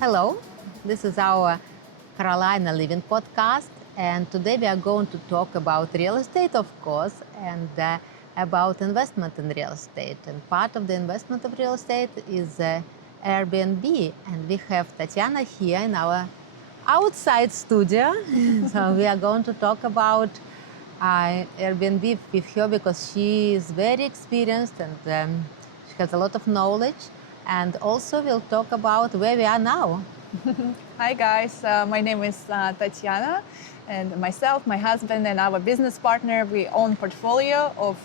Hello, this is our Carolina Living podcast, and today we are going to talk about real estate, of course, and about investment in real estate. And part of the investment of real estate is Airbnb, and we have Tatiana here in our outside studio. So we are going to talk about Airbnb with her because she is very experienced and she has a lot of knowledge. And also we'll talk about where we are now. Hi guys, my name is Tatiana, and myself, my husband, and our business partner, we own portfolio of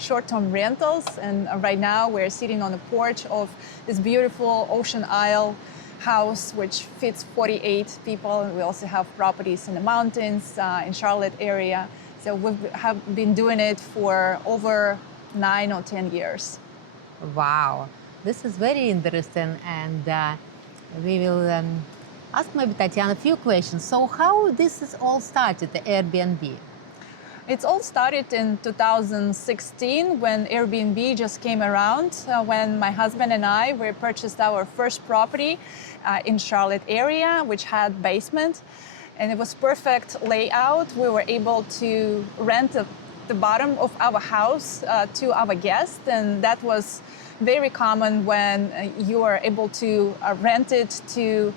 short-term rentals, and right now we're sitting on the porch of this beautiful Ocean Isle house which fits 48 people. We also have properties in the mountains, in Charlotte area, so we have been doing it for over 9 or 10 years. Wow, this is very interesting, and we will ask maybe Tatiana a few questions. So how this is all started, the Airbnb? It's all started in 2016 when Airbnb just came around, when my husband and I we purchased our first property in Charlotte area, which had basement, and it was perfect layout. We were able to rent the bottom of our house to our guests, and that was very common when you are able to rent it to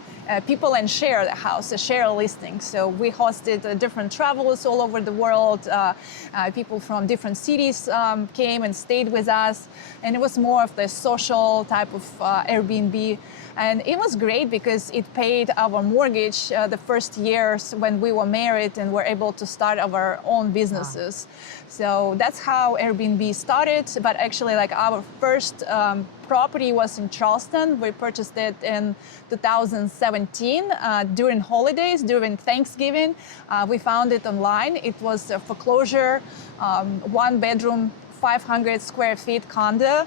people and share the house, share a listing. So we hosted different travelers all over the world. People from different cities came and stayed with us, and it was more of the social type of Airbnb. And it was great because it paid our mortgage the first years when we were married and were able to start our own businesses. Wow. So that's how Airbnb started. But actually, like our first property was in Charleston. We purchased it in 2017 during holidays, during Thanksgiving. We found it online. It was a foreclosure, one bedroom, 500 square feet condo.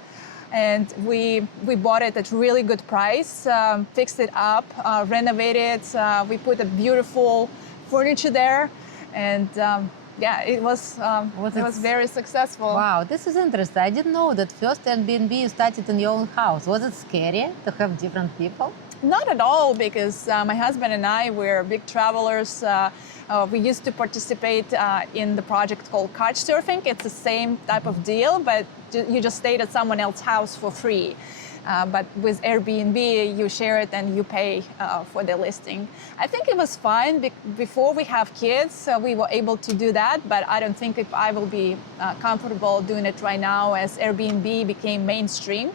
And we bought it at really good price, fixed it up, renovated. We put a beautiful furniture there, and yeah, it was very successful. Wow, this is interesting. I didn't know that first Airbnb you started in your own house. Was it scary to have different people? Not at all, because my husband and I were big travelers. We used to participate in the project called couchsurfing. It's the same type of deal, but you just stayed at someone else's house for free. But with Airbnb, you share it and you pay for the listing. I think it was fine. Before we have kids, we were able to do that, but I don't think if I will be comfortable doing it right now as Airbnb became mainstream.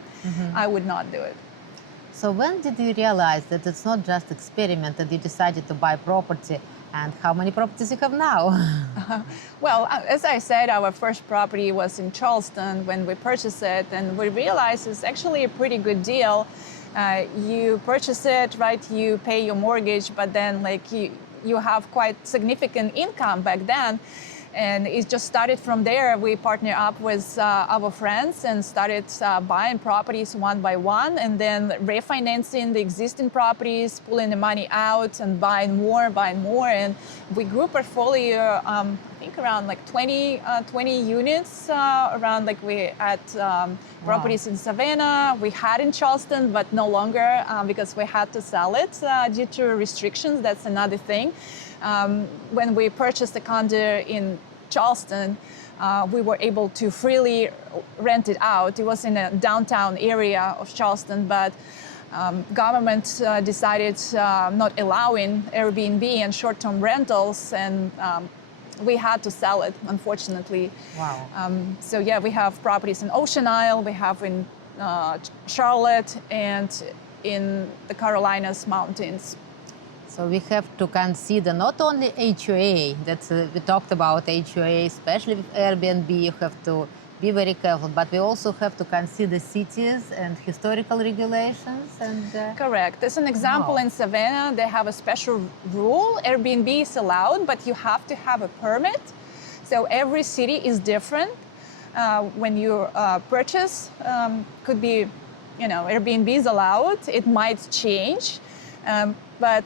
I would not do it. So when did you realize that it's not just experiment and you decided to buy property, and how many properties you have now? Well, as I said, our first property was in Charleston when we purchased it, and we realized it's actually a pretty good deal. You purchase it, right? You pay your mortgage, but then like you have quite significant income back then. And it just started from there. We partnered up with our friends and started buying properties one by one, and then refinancing the existing properties, pulling the money out and buying more. And we grew portfolio, I think around like 20 units, around like we had properties in Savannah, we had in Charleston, but no longer because we had to sell it due to restrictions. That's another thing. When we purchased the condo in Charleston, we were able to freely rent it out. It was in a downtown area of Charleston, but government decided not allowing Airbnb and short-term rentals, and we had to sell it, unfortunately. Wow. So yeah, we have properties in Ocean Isle, we have in Charlotte, and in the Carolinas mountains. So we have to consider not only HOA, we talked about HOA, especially with Airbnb, you have to be very careful, but we also have to consider cities and historical regulations. And Correct. As an example, wow. In Savannah, they have a special rule. Airbnb is allowed, but you have to have a permit. So every city is different. When you purchase, could be, Airbnb is allowed. It might change, but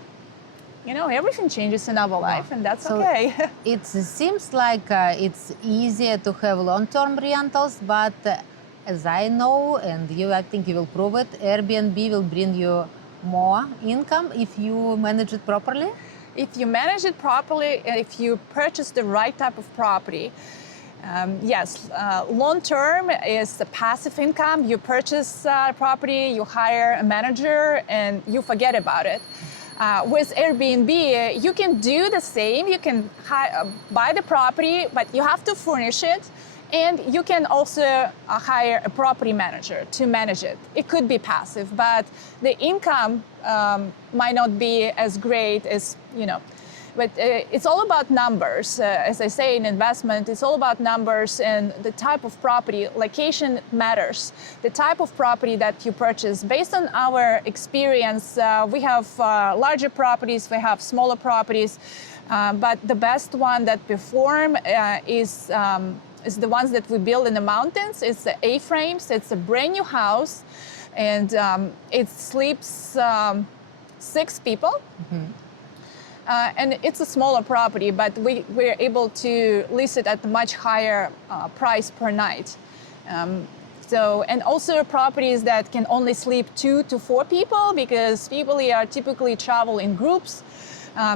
everything changes in our life, and that's okay. It seems like it's easier to have long-term rentals, but as I know, and I think you will prove it, Airbnb will bring you more income if you manage it properly? If you manage it properly, if you purchase the right type of property, yes, long term is the passive income. You purchase property, you hire a manager, and you forget about it. With Airbnb, you can do the same. You can buy the property, but you have to furnish it. And you can also hire a property manager to manage it. It could be passive, but the income might not be as great as, but it's all about numbers. As I say in investment, it's all about numbers and the type of property. Location matters. The type of property that you purchase. Based on our experience, we have larger properties, we have smaller properties, but the best one that perform is the ones that we build in the mountains. It's the A-frames. It's a brand new house, and it sleeps 6 people. Mm-hmm. And it's a smaller property, but we're able to lease it at a much higher price per night. And also properties that can only sleep 2 to 4 people, because people here typically travel in groups.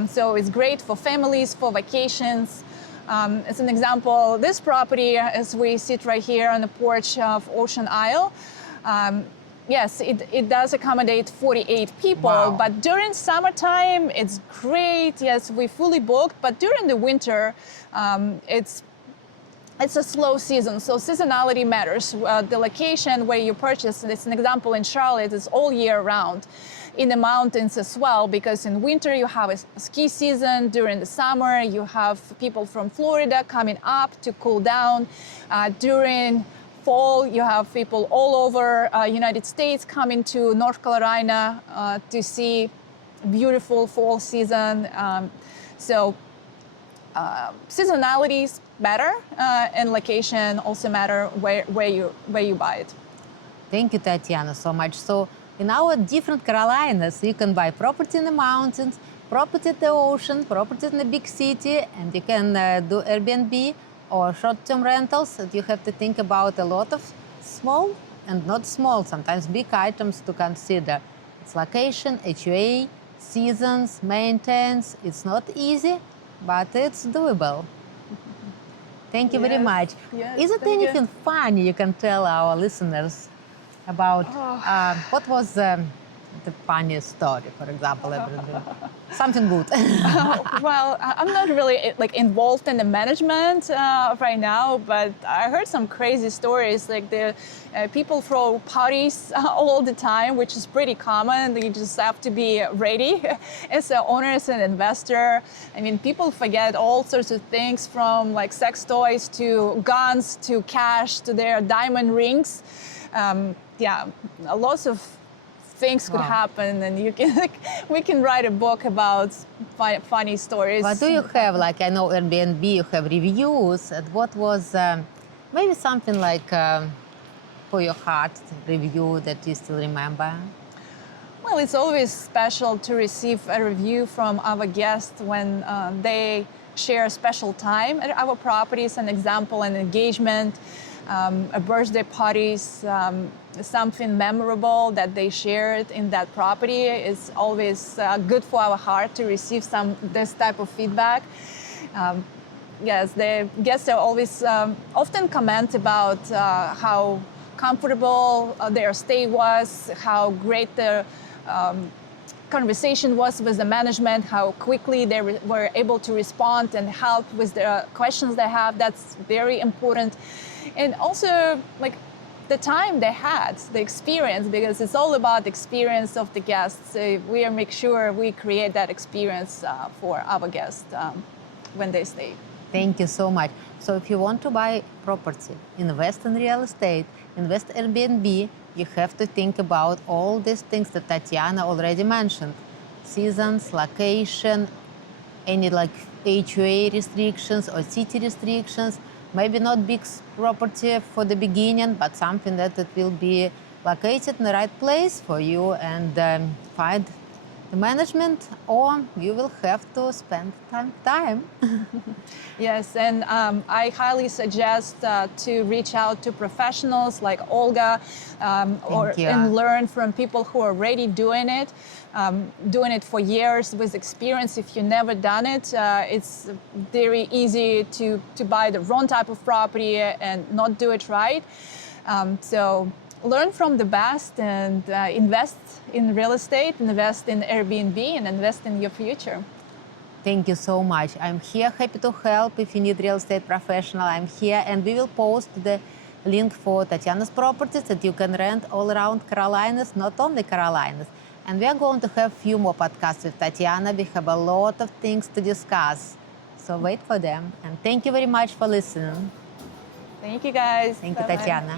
So it's great for families, for vacations. As an example, this property, as we sit right here on the porch of Ocean Isle, yes, it does accommodate 48 people. Wow. But during summertime, it's great. Yes, we fully booked. But during the winter, it's a slow season, so seasonality matters. The location where you purchase, it's an example in Charlotte, is all year round. In the mountains as well, because in winter you have a ski season. During the summer, you have people from Florida coming up to cool down. During fall, you have people all over United States coming to North Carolina to see beautiful fall season. Seasonalities matter, and location also matter where you buy it. Thank you, Tatiana, so much. So in our different Carolinas, you can buy property in the mountains, property at the ocean, property in the big city, and you can do Airbnb or short-term rentals. And you have to think about a lot of small and not small, sometimes big items to consider. It's location, HOA, seasons, maintenance. It's not easy, but it's doable. Thank you very much. Yes, Is it anything funny you can tell our listeners about what was the funniest story, for example? Something good. Well, I'm not really involved in the management right now, but I heard some crazy stories. Like the people throw parties all the time, which is pretty common. You just have to be ready as an owner, as an investor. I mean, people forget all sorts of things, from like sex toys to guns to cash to their diamond rings. Lots of things could happen, and we can write a book about funny stories. What do you have? Like, I know Airbnb, you have reviews. And what was maybe something like for your heart review that you still remember? Well, it's always special to receive a review from our guests when they share a special time at our properties, an example, an engagement, a birthday parties, something memorable that they shared in that property. Is always good for our heart to receive this type of feedback. Yes, the guests are always often comment about how comfortable their stay was, how great the conversation was with the management, how quickly they were able to respond and help with the questions they have. That's very important. And also, like, the time they had, the experience, because it's all about the experience of the guests. We make sure we create that experience for our guests when they stay. Thank you so much. So if you want to buy property, invest in real estate, invest Airbnb, you have to think about all these things that Tatiana already mentioned. Seasons, location, any like HOA restrictions or city restrictions. Maybe not big property for the beginning, but something that it will be located in the right place for you and find the management, or you will have to spend time. Yes, and I highly suggest to reach out to professionals like Olga, you. and learn from people who are already doing it for years with experience. If you've never done it, it's very easy to buy the wrong type of property and not do it right. So learn from the best and invest in real estate, invest in Airbnb, and invest in your future. Thank you so much. I'm here, happy to help. If you need real estate professional, I'm here, and we will post the link for Tatiana's properties that you can rent all around Carolinas, not only Carolinas. And we are going to have a few more podcasts with Tatiana. We have a lot of things to discuss, so wait for them. And thank you very much for listening. Thank you, guys. Thank you, Bye-bye. Tatiana.